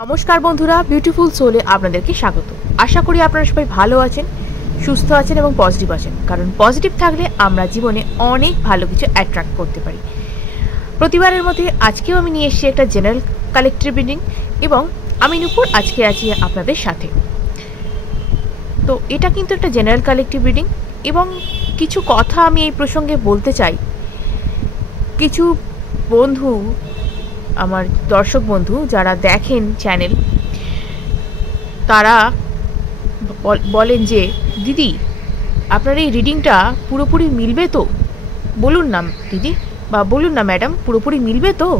নমস্কার বন্ধুরা, বিউটিফুল সোলে আপনাদেরকে স্বাগত। আশা করি আপনারা সবাই ভালো আছেন, সুস্থ আছেন এবং পজিটিভ আছেন, কারণ পজিটিভ থাকলে আমরা জীবনে অনেক ভালো কিছু অ্যাট্রাক্ট করতে পারি। প্রতিবারের মধ্যে আজকেও আমি নিয়ে এসেছি একটা জেনারেল কালেক্টিভ রিডিং এবং আমি নূপুর আজকে আছি আপনাদের সাথে। তো এটা কিন্তু একটা জেনারেল কালেক্টিভ রিডিং এবং কিছু কথা আমি এই প্রসঙ্গে বলতে চাই। কিছু বন্ধু, আমার দর্শক বন্ধু যারা দেখেন চ্যানেল, তারা বলেন যে দিদি আপনার এই রিডিংটা পুরোপুরি মিলবে তো? বলুন না দিদি বা বলুন না ম্যাডাম, পুরোপুরি মিলবে তো?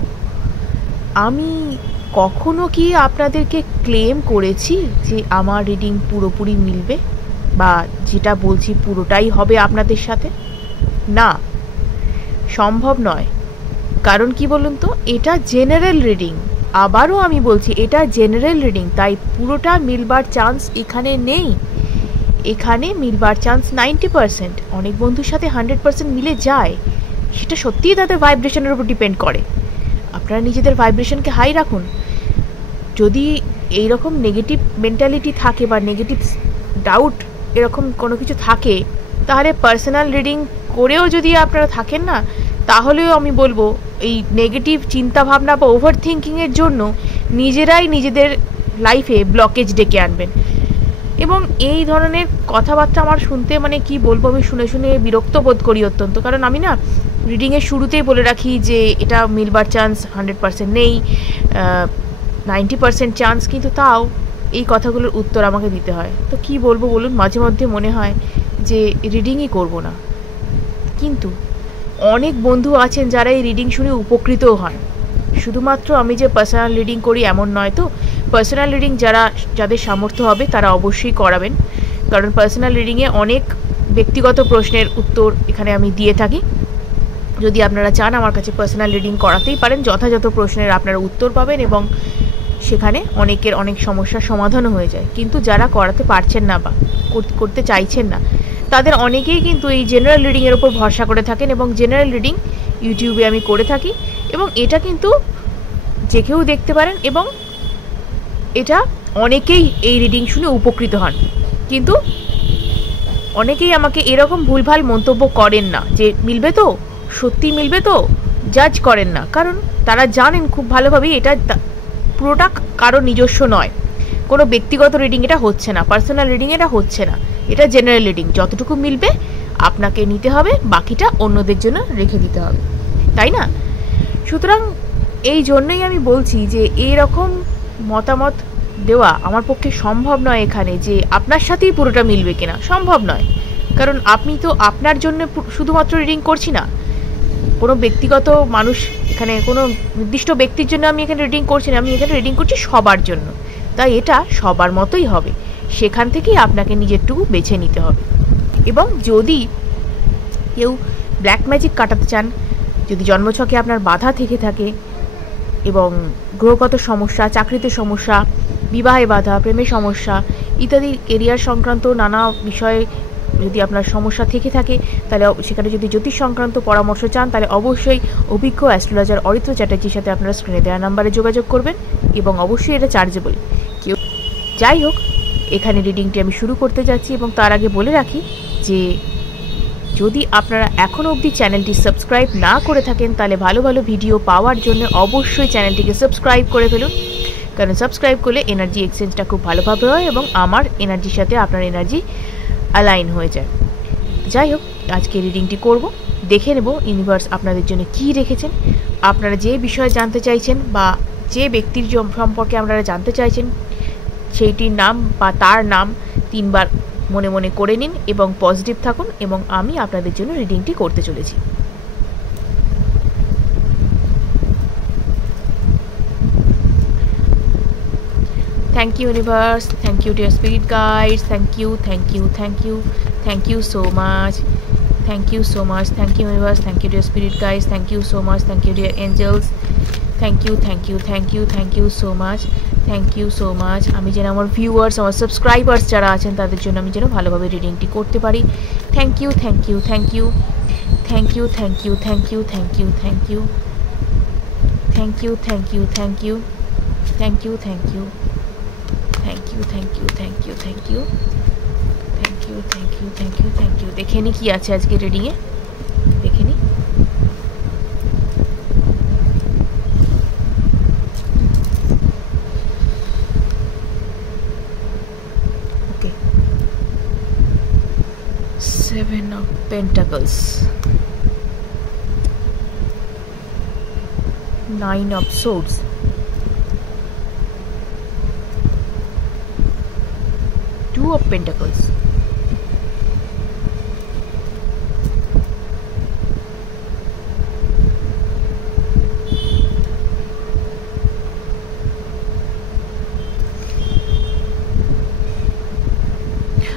আমি কখনো কি আপনাদেরকে ক্লেম করেছি যে আমার রিডিং পুরোপুরি মিলবে বা যেটা বলছি পুরোটাই হবে আপনাদের সাথে? না, সম্ভব নয়। কারণ কি বলুন তো, এটা জেনারেল রিডিং। আবারও আমি বলছি, এটা জেনারেল রিডিং, তাই পুরোটা মিলবার চান্স এখানে নেই। এখানে মিলবার চান্স 90%। অনেক বন্ধুর সাথে 100% মিলে যায়, সেটা সত্যিই তাদের ভাইব্রেশনের উপর ডিপেন্ড করে। আপনারা নিজেদের ভাইব্রেশনকে হাই রাখুন। যদি এইরকম নেগেটিভ মেন্টালিটি থাকে বা নেগেটিভ ডাউট এরকম কোনো কিছু থাকে, তাহলে পার্সোনাল রিডিং করেও যদি আপনারা থাকেন না, তাহলেও আমি বলবো এই নেগেটিভ চিন্তাভাবনা বা ওভার থিঙ্কিংয়ের জন্য নিজেরাই নিজেদের লাইফে ব্লকেজ ডেকে আনবেন। এবং এই ধরনের কথাবার্তা আমার শুনতে মানে কি বলবো, আমি শুনে শুনে বিরক্ত বোধ করি অত্যন্ত। কারণ আমি না রিডিংয়ের শুরুতেই বলে রাখি যে এটা মিলবার চান্স 100% নেই, 90% চান্স, কিন্তু তাও এই কথাগুলোর উত্তর আমাকে দিতে হয়। তো কি বলবো বলুন, মাঝে মধ্যে মনে হয় যে রিডিংই করব না। কিন্তু অনেক বন্ধু আছেন যারা এই রিডিং শুনে উপকৃতও হন। শুধুমাত্র আমি যে পার্সোনাল রিডিং করি এমন নয় তো। পার্সোনাল রিডিং যাদের সামর্থ্য হবে তারা অবশ্যই করাবেন, কারণ পার্সোনাল রিডিংয়ে অনেক ব্যক্তিগত প্রশ্নের উত্তর এখানে আমি দিয়ে থাকি। যদি আপনারা চান আমার কাছে পার্সোনাল রিডিং করাতেই পারেন, যথাযথ প্রশ্নের আপনারা উত্তর পাবেন এবং সেখানে অনেকের অনেক সমস্যার সমাধানও হয়ে যায়। কিন্তু যারা করাতে পারছেন না বা করতে চাইছেন না, তাদের অনেকেই কিন্তু এই জেনারেল রিডিংয়ের ওপর ভরসা করে থাকেন এবং জেনারেল রিডিং ইউটিউবে আমি করে থাকি এবং এটা কিন্তু যে কেউ দেখতে পারেন এবং এটা অনেকেই এই রিডিং শুনে উপকৃত হন। কিন্তু অনেকেই আমাকে এরকম ভুলভাল মন্তব্য করেন না যে মিলবে তো, সত্যি মিলবে তো, জাজ করেন না, কারণ তারা জানেন খুব ভালোভাবেই এটা পুরোটা কারো নিজস্ব নয়, কোনো ব্যক্তিগত রিডিং এটা হচ্ছে না, পার্সোনাল রিডিং এটা হচ্ছে না, এটা জেনারেল রিডিং। যতটুকু মিলবে আপনাকে নিতে হবে, বাকিটা অন্যদের জন্য রেখে দিতে হবে, তাই না? সুতরাং এই জন্যই আমি বলছি যে এইরকম মতামত দেওয়া আমার পক্ষে সম্ভব নয় এখানে, যে আপনার সাথেই পুরোটা মিলবে কিনা, সম্ভব নয়। কারণ আপনি তো আপনার জন্য শুধুমাত্র রিডিং করছি না, কোনো ব্যক্তিগত মানুষ, এখানে কোনো নির্দিষ্ট ব্যক্তির জন্য আমি এখানে রিডিং করছি না, আমি এখানে রিডিং করছি সবার জন্য। তাই এটা সবার মতোই হবে, সেখান থেকেই আপনাকে নিজেরটুকু বেছে নিতে হবে। এবং যদি কেউ ব্ল্যাক ম্যাজিক কাটাতে চান, যদি জন্মছকে আপনার বাধা থেকে থাকে এবং গ্রহগত সমস্যা, চাকরিতে সমস্যা, বিবাহে বাধা, প্রেমে সমস্যা ইত্যাদি কেরিয়ার সংক্রান্ত নানা বিষয়ে যদি আপনার সমস্যা থেকে থাকে, তাহলে সেখানে যদি জ্যোতিষ সংক্রান্ত পরামর্শ চান, তাহলে অবশ্যই অভিজ্ঞ অ্যাস্ট্রোলজার অরিত্র চ্যাটার্জির সাথে আপনারা স্ক্রিনে দেওয়া নাম্বারে যোগাযোগ করবেন এবং অবশ্যই এটা চার্জেবল। যাই হোক, এখানে রিডিংটি আমি শুরু করতে যাচ্ছি এবং তার আগে বলে রাখি যে যদি আপনারা এখনও অবধি চ্যানেলটি সাবস্ক্রাইব না করে থাকেন, তাহলে ভালো ভালো ভিডিও পাওয়ার জন্য অবশ্যই চ্যানেলটিকে সাবস্ক্রাইব করে ফেলুন, কারণ সাবস্ক্রাইব করলে এনার্জি এক্সচেঞ্জটা খুব ভালোভাবে হয় এবং আমার এনার্জির সাথে আপনার এনার্জি অ্যালাইন হয়ে যায়। যাই হোক, আজকে রিডিংটি করব, দেখে নেব ইউনিভার্স আপনাদের জন্য কী রেখেছেন। আপনারা যে বিষয়ে জানতে চাইছেন বা যে ব্যক্তির সম্পর্কে আপনারা জানতে চাইছেন, সেইটির নাম বা তার নাম 3 বার মনে মনে করে নিন এবং পজিটিভ থাকুন, এবং আমি আপনাদের জন্য রিডিংটি করতে চলেছি। Thank you universe, thank you dear spirit guides, thank you, thank you, thank you, thank you so much, thank you so much, thank you universe, thank you dear spirit guides, thank you so much, thank you dear angels, thank you, thank you, thank you, thank you so much, thank you so much. আমি যেন আমার viewers, আমার subscribers যারা আছেন তাদের জন্য আমি যেন ভালোভাবে রিডিংটি করতে পারি। Thank you, thank you, thank you, thank you, thank you, thank you, thank you, thank you, thank you, thank you, thank you, thank you, thank you, thank you, thank you, thank you, thank you, thank you, thank you, thank you, thank you. দেখে নি কি আছে আজকে রিডিংয়ে, দেখে নি। ওকে, 7 of Pentacles, 9 of Swords, Two of Pentacles,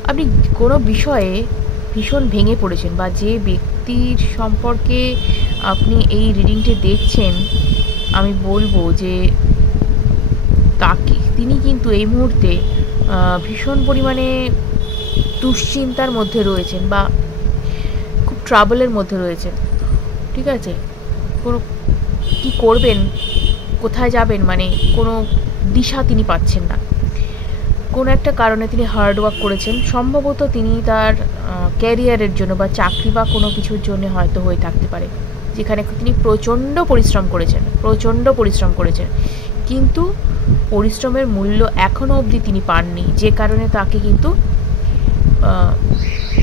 আপনি কোনো বিষয়ে ভীষণ ভেঙে পড়েছেন, বা যে ব্যক্তির সম্পর্কে আপনি এই রিডিংটি দেখছেন, আমি বলবো যে তিনি কিন্তু এই মুহূর্তে ভীষণ পরিমাণে দুশ্চিন্তার মধ্যে রয়েছেন, বা খুব ট্রাবলের মধ্যে রয়েছেন। ঠিক আছে, কোনো কী করবেন, কোথায় যাবেন, মানে কোনো দিশা তিনি পাচ্ছেন না। কোনো একটা কারণে তিনি হার্ড ওয়ার্ক করেছেন, সম্ভবত তিনি তার ক্যারিয়ারের জন্য বা চাকরি বা কোনো কিছুর জন্য হয়তো হয়ে থাকতে পারে, যেখানে তিনি প্রচণ্ড পরিশ্রম করেছেন, কিন্তু পরিশ্রমের মূল্য এখনও অবধি তিনি পাননি, যে কারণে তাকে কিন্তু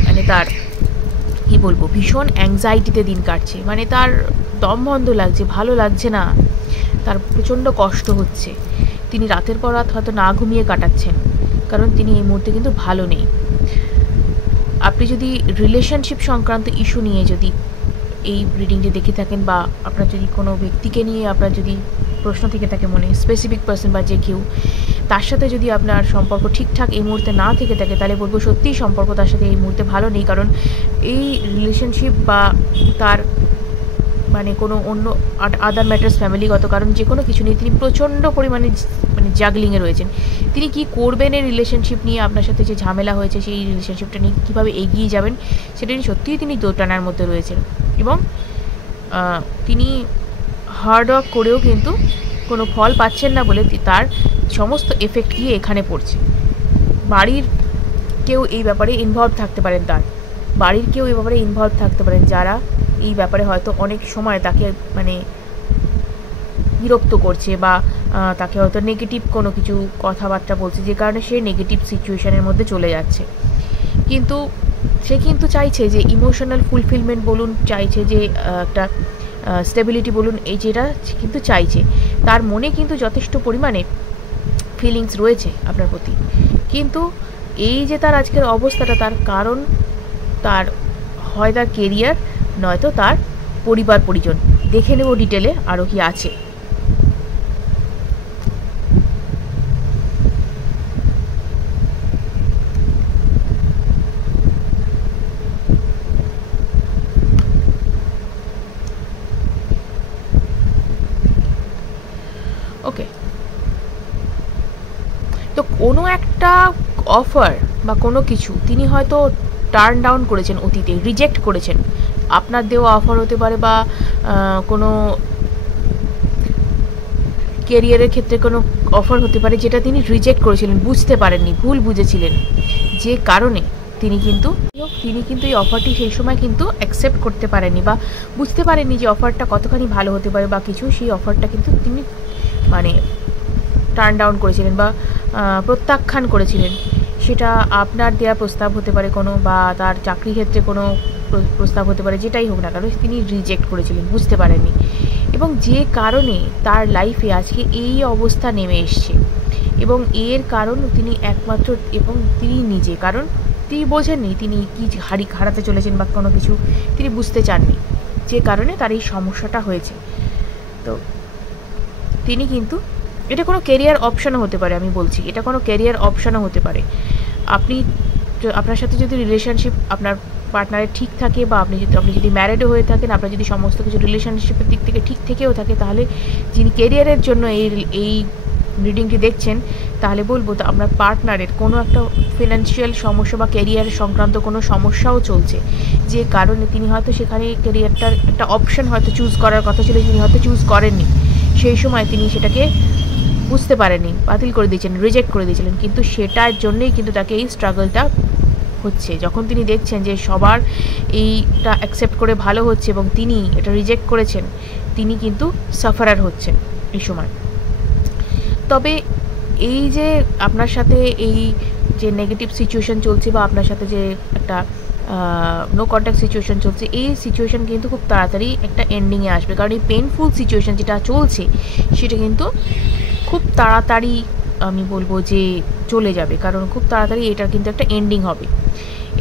মানে তার কী বলবো, ভীষণ অ্যাংজাইটিতে দিন কাটছে, মানে তার দম বন্ধ লাগছে, ভালো লাগছে না, তার প্রচণ্ড কষ্ট হচ্ছে। তিনি রাতের পর রাত হয়তো না ঘুমিয়ে কাটাচ্ছেন, কারণ তিনি এই মুহূর্তে কিন্তু ভালো নেই। আপনি যদি রিলেশনশিপ সংক্রান্ত ইস্যু নিয়ে যদি এই রিডিংটি দেখে থাকেন, বা আপনার যদি কোনো ব্যক্তিকে নিয়ে আপনার যদি প্রশ্ন থেকে থাকে মনে, স্পেসিফিক পার্সন বা যে কেউ, তার সাথে যদি আপনার সম্পর্ক ঠিকঠাক এই মুহূর্তে না থেকে থাকে, তাহলে বলবো সত্যিই সম্পর্ক তার সাথে এই মুহূর্তে ভালো নেই। কারণ এই রিলেশনশিপ বা তার মানে কোনো অন্য আদার ম্যাটার্স ফ্যামিলিগত কারণ যে কোনো কিছু নিয়ে তিনি প্রচণ্ড পরিমাণে মানে জাগলিংয়ে রয়েছেন। তিনি কি করবেন এই রিলেশনশিপ নিয়ে, আপনার সাথে যে ঝামেলা হয়েছে সেই রিলেশনশিপটা নিয়ে কীভাবে এগিয়ে যাবেন, সেটা নিয়ে সত্যিই তিনি দোটানার মধ্যে রয়েছেন। এবং তিনি হার্ড ওয়ার্ক করেও কিন্তু কোনো ফল পাচ্ছেন না বলে তার সমস্ত এফেক্ট গিয়ে এখানে পড়ছে। বাড়ির কেউ এই ব্যাপারে ইনভলভ থাকতে পারেন, যারা এই ব্যাপারে হয়তো অনেক সময় তাকে মানে বিরক্ত করছে, বা তাকে হয়তো নেগেটিভ কোনো কিছু কথাবার্তা বলছে, যে কারণে সে নেগেটিভ সিচুয়েশনের মধ্যে চলে যাচ্ছে। কিন্তু সে কিন্তু চাইছে যে ইমোশনাল ফুলফিলমেন্ট বলুন, চাইছে যে একটা স্টেবিলিটি বলুন, এই যেটা কিন্তু চাইছে। তার মনে কিন্তু যথেষ্ট পরিমাণে ফিলিংস রয়েছে আপনার প্রতি, কিন্তু এই যে তার আজকের অবস্থাটা, তার কারণ তার হয় তার কেরিয়ার, নয়তো তার পরিবার পরিজন। দেখে নেব ডিটেলে আরও কি আছে। ওকে, তো কোনো একটা অফার বা কোনো কিছু তিনি হয়তো টার্ন ডাউন করেছেন, অতীতে রিজেক্ট করেছেন। আপনার দেওয়া অফার হতে পারে, বা কোনো কেরিয়ারের ক্ষেত্রে কোনো অফার হতে পারে, যেটা তিনি রিজেক্ট করেছিলেন, বুঝতে পারেননি, ভুল বুঝেছিলেন, যে কারণে তিনি কিন্তু এই অফারটি সেই সময় কিন্তু অ্যাকসেপ্ট করতে পারেননি, বা বুঝতে পারেননি যে অফারটা কতখানি ভালো হতে পারে বা কিছু। সেই অফারটা কিন্তু তিনি মানে টার্ন ডাউন করেছিলেন বা প্রত্যাখ্যান করেছিলেন। সেটা আপনার দেওয়া প্রস্তাব হতে পারে কোনো, বা তার চাকরি ক্ষেত্রে কোনো প্রস্তাব হতে পারে, যেটাই হোক না কেন তিনি রিজেক্ট করেছিলেন, বুঝতে পারেননি। এবং যে কারণে তার লাইফে আজকে এই অবস্থা নেমে এসছে, এবং এর কারণ তিনি একমাত্র, এবং তিনি নিজে, কারণ তিনি বোঝেননি তিনি কী হারাতে চলেছেন বা কোনো কিছু তিনি বুঝতে চাননি, যে কারণে তার এই সমস্যাটা হয়েছে। তো তিনি কিন্তু, এটা কোনো কেরিয়ার অপশানও হতে পারে, আমি বলছি এটা কোনো কেরিয়ার অপশানও হতে পারে। আপনার সাথে যদি রিলেশনশিপ আপনার পার্টনারের ঠিক থাকে, বা আপনি যদি ম্যারিডও হয়ে থাকেন, আপনার যদি সমস্ত কিছু রিলেশনশিপের দিক থেকে ঠিক থেকেও থাকে, তাহলে যিনি কেরিয়ারের জন্য এই রিডিংটি দেখছেন, তাহলে বলবো তো আপনার পার্টনারের কোনো একটা ফিনান্সিয়াল সমস্যা বা কেরিয়ার সংক্রান্ত কোনো সমস্যাও চলছে, যে কারণে তিনি হয়তো সেখানে কেরিয়ারটার একটা অপশান হয়তো চুজ করার কথা ছিল, তিনি হয়তো চুজ করেননি। সেই সময় তিনি সেটাকে বুঝতে পারেনি, বাতিল করে দিয়েছিলেন, রিজেক্ট করে দিয়েছিলেন, কিন্তু সেটার জন্যই কিন্তু তাকে এই স্ট্রাগলটা হচ্ছে। যখন তিনি দেখছেন যে সবার এইটা অ্যাকসেপ্ট করে ভালো হচ্ছে এবং তিনি এটা রিজেক্ট করেছেন, তিনি কিন্তু সাফারার হচ্ছেন এই সময়। তবে এই যে আপনার সাথে এই যে নেগেটিভ সিচুয়েশন চলছে বা আপনার সাথে যে একটা নো কন্ট্যাক্ট সিচুয়েশন চলছে, এই সিচুয়েশন কিন্তু খুব তাড়াতাড়ি একটা এন্ডিংয়ে আসবে, কারণ এই পেনফুল সিচুয়েশন যেটা চলছে সেটা কিন্তু খুব তাড়াতাড়ি আমি বলবো যে চলে যাবে, কারণ খুব তাড়াতাড়ি এটার কিন্তু একটা এন্ডিং হবে।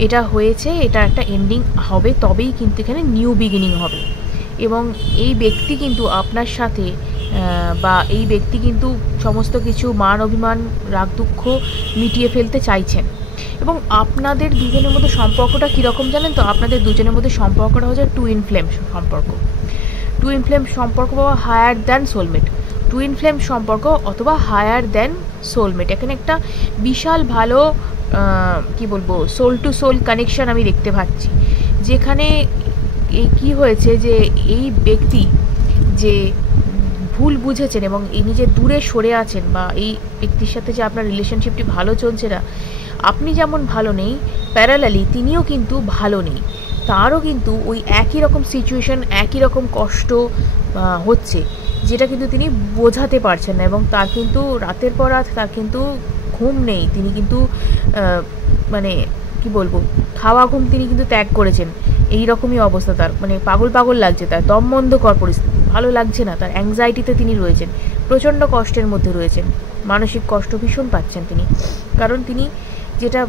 এটা হয়েছে, এটা একটা এন্ডিং হবে, তবেই কিন্তু এখানে নিউ বিগিনিং হবে। এবং এই ব্যক্তি কিন্তু আপনার সাথে বা এই ব্যক্তি কিন্তু সমস্ত কিছু মান অভিমান রাগ দুঃখ মিটিয়ে ফেলতে চাইছেন। এবং আপনাদের দুজনের মধ্যে সম্পর্কটা কীরকম জানেন তো? আপনাদের দুজনের মধ্যে সম্পর্কটা হচ্ছে টুইন ফ্লেম সম্পর্ক। টুইন ফ্লেম সম্পর্ক বা higher than soulmate, twin flame সম্পর্ক অথবা হায়ার দ্যান সোলমেট। এখানে একটা বিশাল ভালো কি বলবো, সোল টু সোল কানেকশন আমি দেখতে পাচ্ছি, যেখানে এই কী হয়েছে যে এই ব্যক্তি যে ভুল বুঝেছেন এবং ইনি যে দূরে সরে আছেন বা এই ব্যক্তির সাথে যে আপনার রিলেশনশিপটি ভালো চলছে না, আপনি যেমন ভালো নেই, প্যারালালি তিনিও কিন্তু ভালো নেই, তারও কিন্তু ওই একই রকম সিচুয়েশন, একই রকম কষ্ট হচ্ছে, যেটা কিন্তু তিনি বোঝাতে পারছেন না। এবং তার কিন্তু রাতের পর রাত তার কিন্তু ঘুম নেই, তিনি কিন্তু মানে কি বলবো, খাওয়া ঘুম তিনি কিন্তু ত্যাগ করেছেন। এই রকমই অবস্থা তার, মানে পাগল পাগল লাগছে, তার দম বন্ধকর পরিস্থিতি, ভালো লাগছে না, তার অ্যাংজাইটিতে তিনি রয়েছেন, প্রচণ্ড কষ্টের মধ্যে রয়েছেন, মানসিক কষ্ট ভীষণ পাচ্ছেন তিনি, কারণ তিনি যেটা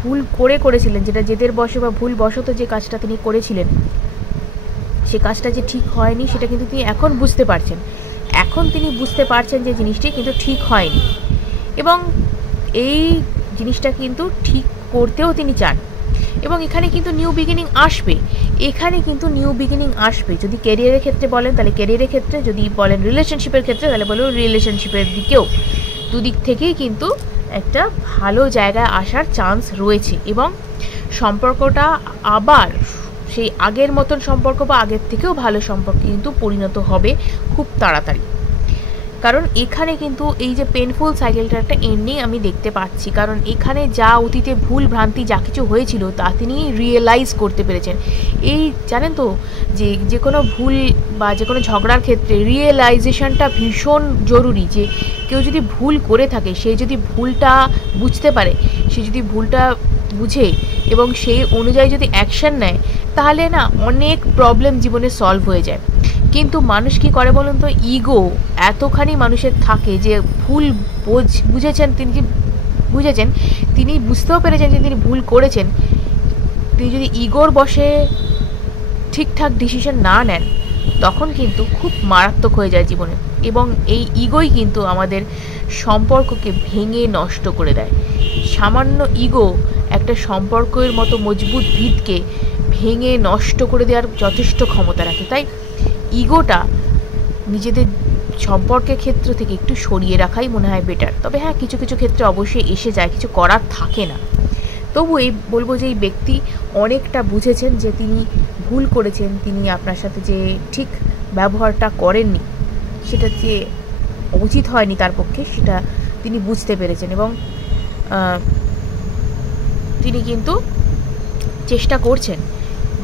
ভুল করেছিলেন, যেটা জেদের বশে বা ভুল বশত যে কাজটা তিনি করেছিলেন, সে কাজটা যে ঠিক হয়নি সেটা কিন্তু তিনি এখন বুঝতে পারছেন। এখন তিনি বুঝতে পারছেন যে জিনিসটি কিন্তু ঠিক হয়নি এবং এই জিনিসটা কিন্তু ঠিক করতেও তিনি চান। এবং এখানে কিন্তু নিউ বিগিনিং আসবে, এখানে কিন্তু নিউ বিগিনিং আসবে। যদি ক্যারিয়ারের ক্ষেত্রে বলেন তাহলে ক্যারিয়ারের ক্ষেত্রে, যদি বলেন রিলেশনশিপের ক্ষেত্রে তাহলে বলবো রিলেশনশিপের দিকেও, দুদিক থেকেই কিন্তু একটা ভালো জায়গায় আসার চান্স রয়েছে এবং সম্পর্কটা আবার সেই আগের মতন সম্পর্ক বা আগের থেকেও ভালো সম্পর্কে কিন্তু পরিণত হবে খুব তাড়াতাড়ি। কারণ এখানে কিন্তু এই যে পেনফুল সাইকেলটার একটা এন্ডিং আমি দেখতে পাচ্ছি, কারণ এখানে যা অতীতে ভুল ভ্রান্তি যা কিছু হয়েছিল তা তিনি রিয়েলাইজ করতে পেরেছেন। এই জানেন তো যে যে কোনো ভুল বা যে কোনো ঝগড়ার ক্ষেত্রে রিয়েলাইজেশনটা ভীষণ জরুরি, যে কেউ যদি ভুল করে থাকে, সে যদি ভুলটা বুঝতে পারে, সে যদি ভুলটা বুঝে এবং সেই অনুযায়ী যদি অ্যাকশন নেয়, তাহলে না অনেক প্রবলেম জীবনে সলভ হয়ে যায়। কিন্তু মানুষ কি করে বলুন তো, ইগো এতখানি মানুষের থাকে যে ভুল বুঝেছেন, তিনি যে বুঝেছেন, তিনি বুঝতেও পেরেছেন যে তিনি ভুল করেছেন, তিনি যদি ইগোর বশে ঠিকঠাক ডিসিশন না নেন, তখন কিন্তু খুব মারাত্মক হয়ে যায় জীবনে। এবং এই ইগোই কিন্তু আমাদের সম্পর্ককে ভেঙে নষ্ট করে দেয়। সামান্য ইগো একটা সম্পর্কের মতো মজবুত ভিতকে ভেঙে নষ্ট করে দেওয়ার যথেষ্ট ক্ষমতা রাখে। তাই ইগোটা নিজেদের সম্পর্কের ক্ষেত্র থেকে একটু সরিয়ে রাখাই মনে হয় বেটার। তবে হ্যাঁ, কিছু কিছু ক্ষেত্রে অবশ্যই এসে যায়, কিছু করার থাকে না। তবু এই বলবো যে এই ব্যক্তি অনেকটা বুঝেছেন যে তিনি ভুল করেছেন, তিনি আপনার সাথে যে ঠিক ব্যবহারটা করেননি, সেটা যে উচিত হয়নি তার পক্ষে, সেটা তিনি বুঝতে পেরেছেন এবং তিনি কিন্তু চেষ্টা করছেন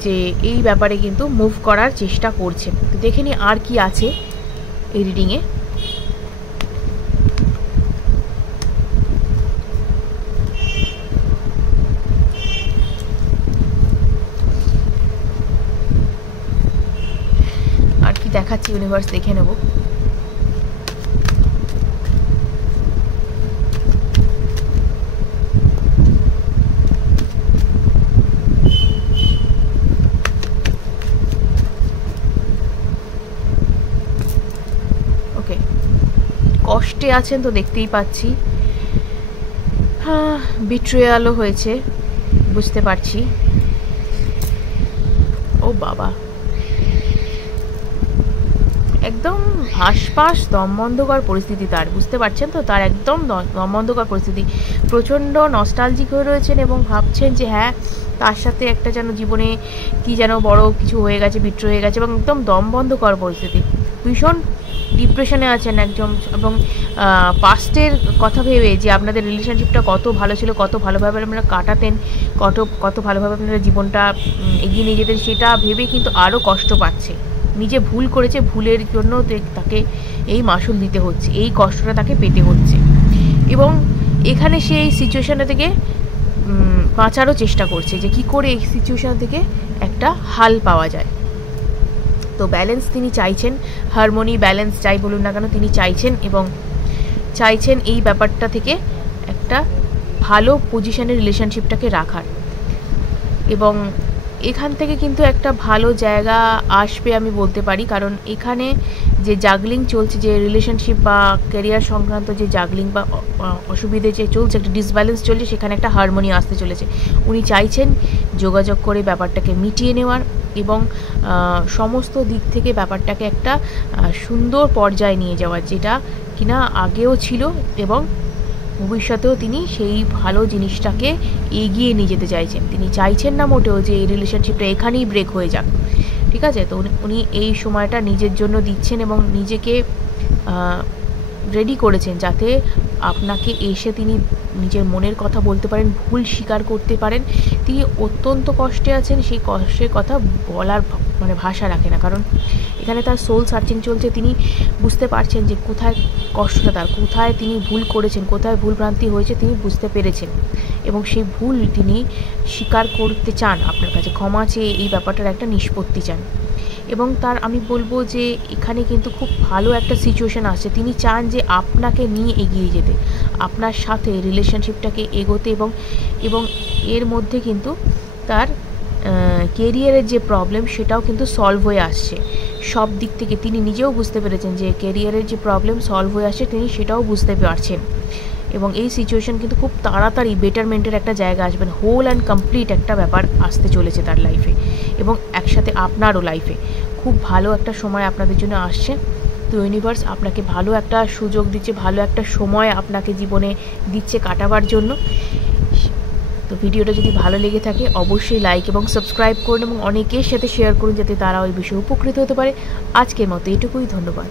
যে এই ব্যাপারে কিন্তু মুভ করার চেষ্টা করছেন। তো দেখে নি আর কি আছে এই রিডিংয়ে। আর কি দেখাচ্ছে ইউনিভার্স দেখে নেব। কষ্টে আছেন তো দেখতেই পাচ্ছি, হ্যাঁ বিট্রিয়ালও হয়েছে বুঝতে পারছি। ও বাবা, একদম হাসপাস দমবন্ধকর পরিস্থিতি তার, বুঝতে পারছেন তো, তার একদম দমবন্ধকর পরিস্থিতি। প্রচণ্ড নস্টালজিক হয়ে রয়েছেন এবং ভাবছেন যে হ্যাঁ তার সাথে একটা যেন জীবনে কি যেন বড় কিছু হয়ে গেছে, বিট্রে হয়ে গেছে এবং একদম দমবন্ধকর পরিস্থিতি, ভীষণ ডিপ্রেশনে আছেন একদম, এবং পাস্টের কথা ভেবে যে আপনাদের রিলেশনশিপটা কত ভালো ছিল, কত ভালোভাবে আপনারা কাটাতেন, কত ভালোভাবে আপনারা জীবনটা এগিয়ে নিয়ে যেতেন, সেটা ভেবে কিন্তু আরও কষ্ট পাচ্ছে। নিজে ভুল করেছে, ভুলের জন্য তাকে এই মাসুল দিতে হচ্ছে, এই কষ্টটা তাকে পেতে হচ্ছে। এবং এখানে সে এই সিচুয়েশানটা থেকে বাঁচারও চেষ্টা করছে যে কি করে এই সিচুয়েশান থেকে একটা হাল পাওয়া যায়। তো ব্যালেন্স তিনি চাইছেন, হারমোনি, ব্যালেন্স যাই বলুন না কেন তিনি চাইছেন, এবং চাইছেন এই ব্যাপারটা থেকে একটা ভালো পজিশনে রিলেশনশিপটাকে রাখার। এবং এখান থেকে কিন্তু একটা ভালো জায়গা আসবে আমি বলতে পারি, কারণ এখানে যে জাগলিং চলছে, যে রিলেশনশিপ বা ক্যারিয়ার সংক্রান্ত যে জাগলিং বা অসুবিধে যে চলছে, একটা ডিসব্যালেন্স চলছে, সেখানে একটা হারমোনি আসতে চলেছে। উনি চাইছেন যোগাযোগ করে ব্যাপারটাকে মিটিয়ে নেওয়ার, এবং সমস্ত দিক থেকে ব্যাপারটাকে একটা সুন্দর পর্যায়ে নিয়ে যাওয়ার, যেটা কিনা আগেও ছিল এবং ভবিষ্যতেও তিনি সেই ভালো জিনিসটাকে এগিয়ে নিয়ে যেতে চাইছেন। তিনি চাইছেন না মোটেও যে এই রিলেশনশিপটা এখানেই ব্রেক হয়ে যাক, ঠিক আছে? তো উনি এই সময়টা নিজের জন্য দিচ্ছেন এবং নিজেকে রেডি করেছেন যাতে আপনাকে এসে তিনি নিজের মনের কথা বলতে পারেন, ভুল স্বীকার করতে পারেন। তিনি অত্যন্ত কষ্টে আছেন, সেই কষ্টের কথা বলার মানে ভাষা রাখে না, কারণ এখানে তার সোল সার্চিং চলছে। তিনি বুঝতে পারছেন যে কোথায় কষ্টটা তার, কোথায় তিনি ভুল করেছেন, কোথায় ভুল ভ্রান্তি হয়েছে তিনি বুঝতে পেরেছেন, এবং সেই ভুল তিনি স্বীকার করতে চান, আপনার কাছে ক্ষমা চেয়ে এই ব্যাপারটার একটা নিষ্পত্তি চান। এবং তার আমি বলবো যে এখানে কিন্তু খুব ভালো একটা সিচুয়েশান আসছে। তিনি চান যে আপনাকে নিয়ে এগিয়ে যেতে, আপনার সাথে রিলেশনশিপটাকে এগোতে, এবং এর মধ্যে কিন্তু তার কেরিয়ারের যে প্রবলেম সেটাও কিন্তু সলভ হয়ে আসছে সব দিক থেকে। তিনি নিজেও বুঝতে পেরেছেন যে কেরিয়ারের যে প্রবলেম সলভ হয়ে আসছে, তিনি সেটাও বুঝতে পারছেন, এবং এই সিচুয়েশান কিন্তু খুব তাড়াতাড়ি বেটারমেন্টের একটা জায়গা আসবেন। হোল অ্যান্ড কমপ্লিট একটা ব্যাপার আসতে চলেছে তার লাইফে, এবং একসাথে আপনারও লাইফে খুব ভালো একটা সময় আপনাদের জন্য আসছে। তো ইউনিভার্স আপনাকে ভালো একটা সুযোগ দিচ্ছে, ভালো একটা সময় আপনাকে জীবনে দিচ্ছে কাটাবার জন্য। তো ভিডিওটা যদি ভালো লেগে থাকে অবশ্যই লাইক এবং সাবস্ক্রাইব করুন, এবং অনেকের সাথে শেয়ার করুন যাতে তারা ওই বিষয়ে উপকৃত হতে পারে। আজকের মতো এটুকুই, ধন্যবাদ।